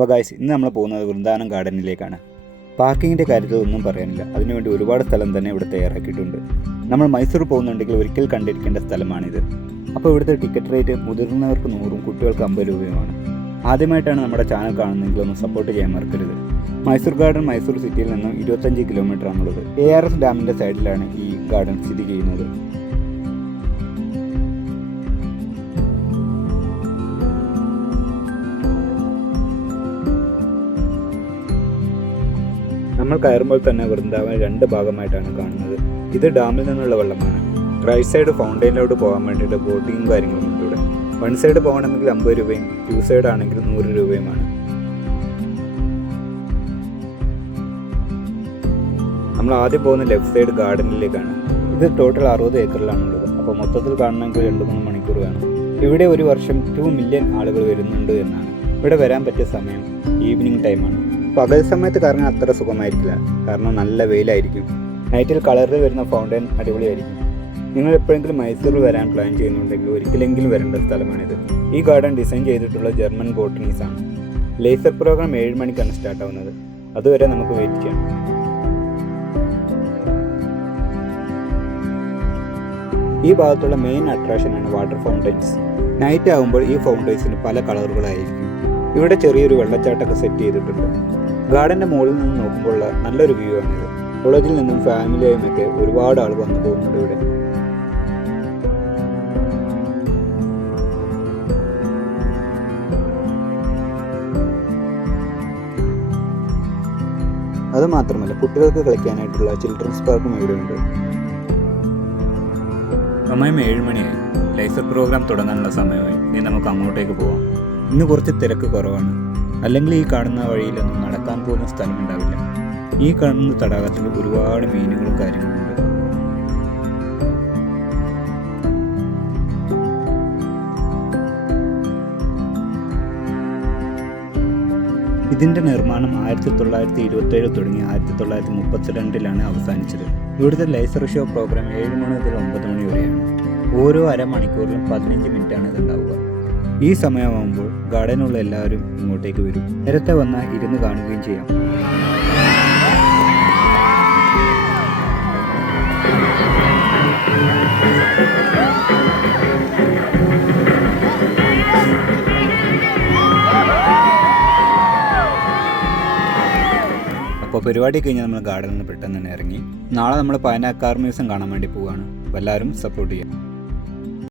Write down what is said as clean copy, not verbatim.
അപ്പോൾ ഗായ്സ്, ഇന്ന് നമ്മൾ പോകുന്നത് വൃന്ദാവനം ഗാർഡനിലേക്കാണ്. പാർക്കിങ്ങിൻ്റെ കാര്യത്തിൽ ഒന്നും പറയാനില്ല. അതിനുവേണ്ടി ഒരുപാട് സ്ഥലം തന്നെ ഇവിടെ തയ്യാറാക്കിയിട്ടുണ്ട്. നമ്മൾ മൈസൂർ പോകുന്നുണ്ടെങ്കിൽ ഒരിക്കൽ കണ്ടിരിക്കേണ്ട സ്ഥലമാണിത്. അപ്പോൾ ഇവിടുത്തെ ടിക്കറ്റ് റേറ്റ് മുതിർന്നവർക്ക് 100 കുട്ടികൾക്ക് 50 രൂപയുമാണ്. ആദ്യമായിട്ടാണ് നമ്മുടെ ചാനൽ കാണുന്നതെങ്കിൽ ഒന്ന് സപ്പോർട്ട് ചെയ്യാൻ മറക്കരുത്. മൈസൂർ ഗാർഡൻ മൈസൂർ സിറ്റിയിൽ നിന്നും 25 കിലോമീറ്റർ ആണുള്ളത്. ARS ഡാമിൻ്റെ സൈഡിലാണ് ഈ ഗാർഡൻ സ്ഥിതി ചെയ്യുന്നത്. നമ്മൾ കയറുമ്പോൾ തന്നെ വൃന്ദാവൻ 2 ഭാഗമായിട്ടാണ് കാണുന്നത്. ഇത് ഡാമിൽ നിന്നുള്ള വെള്ളമാണ്. റൈറ്റ് സൈഡ് ഫൗണ്ടെയിനിലോട്ട് പോകാൻ വേണ്ടിയിട്ട് ബോട്ടിങ്ങും കാര്യങ്ങളും ഉണ്ട് ഇവിടെ. 1 സൈഡ് പോകണമെങ്കിൽ 50 രൂപയും 2 സൈഡ് ആണെങ്കിൽ 100 രൂപയുമാണ്. നമ്മൾ ആദ്യം പോകുന്ന ലെഫ്റ്റ് സൈഡ് ഗാർഡനിലേക്കാണ്. ഇത് ടോട്ടൽ 60 ഏക്കറിലാണുള്ളത്. അപ്പോൾ മൊത്തത്തിൽ കാണണമെങ്കിൽ 2-3 മണിക്കൂർ വേണം. ഇവിടെ ഒരു വർഷം 2 മില്യൺ ആളുകൾ വരുന്നുണ്ട് എന്നാണ്. ഇവിടെ വരാൻ പറ്റിയ സമയം ഈവനിങ് ടൈമാണ്. പകൽ സമയത്ത് കറങ്ങാൻ അത്ര സുഖമായിരിക്കില്ല, കാരണം നല്ല വെയിലായിരിക്കും. നൈറ്റിൽ കളറിൽ വരുന്ന ഫൗണ്ടൈൻ അടിപൊളിയായിരിക്കും. നിങ്ങൾ എപ്പോഴെങ്കിലും മൈസൂരിൽ വരാൻ പ്ലാൻ ചെയ്യുന്നുണ്ടെങ്കിൽ ഒരിക്കലെങ്കിലും വരേണ്ട സ്ഥലമാണിത്. ഈ ഗാർഡൻ ഡിസൈൻ ചെയ്തിട്ടുള്ള ജർമ്മൻ ബോട്ടണീസാണ്. ലേസർ പ്രോഗ്രാം 7 മണിക്കാണ് സ്റ്റാർട്ട് ആവുന്നത്. അതുവരെ നമുക്ക് വെയിറ്റ് ചെയ്യാം. ഈ ഭാഗത്തുള്ള മെയിൻ അട്രാക്ഷനാണ് വാട്ടർ ഫൗണ്ടൈൻസ്. നൈറ്റ് ആകുമ്പോൾ ഈ ഫൗണ്ടൈൻസിന് പല കളറുകളായിരിക്കും. ഇവിടെ ചെറിയൊരു വെള്ളച്ചാട്ടമൊക്കെ സെറ്റ് ചെയ്തിട്ടുണ്ട്. ഗാർഡൻ്റെ മുകളിൽ നിന്ന് നോക്കുമ്പോൾ നല്ലൊരു വ്യൂ ആണിത്. കോളേജിൽ നിന്നും ഫാമിലിയായുമൊക്കെ ഒരുപാട് ആൾ വന്നു പോകുന്നുണ്ട് ഇവിടെ. അതുമാത്രമല്ല, കുട്ടികൾക്ക് കളിക്കാനായിട്ടുള്ള ചിൽഡ്രൻസ് പാർക്കും ഇവിടെയുണ്ട്. സമയം 7 മണിയായി. ലേസർ പ്രോഗ്രാം തുടങ്ങാനുള്ള സമയമായി. ഇനി നമുക്ക് അങ്ങോട്ടേക്ക് പോവാം. ഇന്ന് കുറച്ച് തിരക്ക് കുറവാണ്. അല്ലെങ്കിൽ ഈ കാണുന്ന വഴിയിലൊന്നും നടക്കാൻ പോലും സ്ഥലമുണ്ടാവില്ല. ഈ കാണുന്ന തടാകത്തിൽ ഒരുപാട് മീനുകളും കാര്യങ്ങളുണ്ട്. ഇതിൻ്റെ നിർമ്മാണം 1927 തുടങ്ങി 1932 അവസാനിച്ചത്. ഇവിടുത്തെ ലേസർ ഷോ പ്രോഗ്രാം 7 മണി മുതൽ 9 മണി വരെയാണ്. ഓരോ അരമണിക്കൂറിലും 15 മിനിറ്റാണ് ഇതുണ്ടാവുക. ഈ സമയമാകുമ്പോൾ ഗാർഡനുള്ള എല്ലാവരും ഇങ്ങോട്ടേക്ക് വരും. നേരത്തെ വന്നാൽ ഇരുന്ന് കാണുകയും ചെയ്യാം. അപ്പോൾ പരിപാടി കഴിഞ്ഞാൽ നമ്മൾ ഗാർഡനിൽ നിന്ന് പെട്ടെന്ന് തന്നെ ഇറങ്ങി. നാളെ നമ്മൾ പൈനാപ്പിൾ മ്യൂസിയം കാണാൻ വേണ്ടി പോവുകയാണ്. അപ്പോൾ എല്ലാവരും സപ്പോർട്ട് ചെയ്യാം.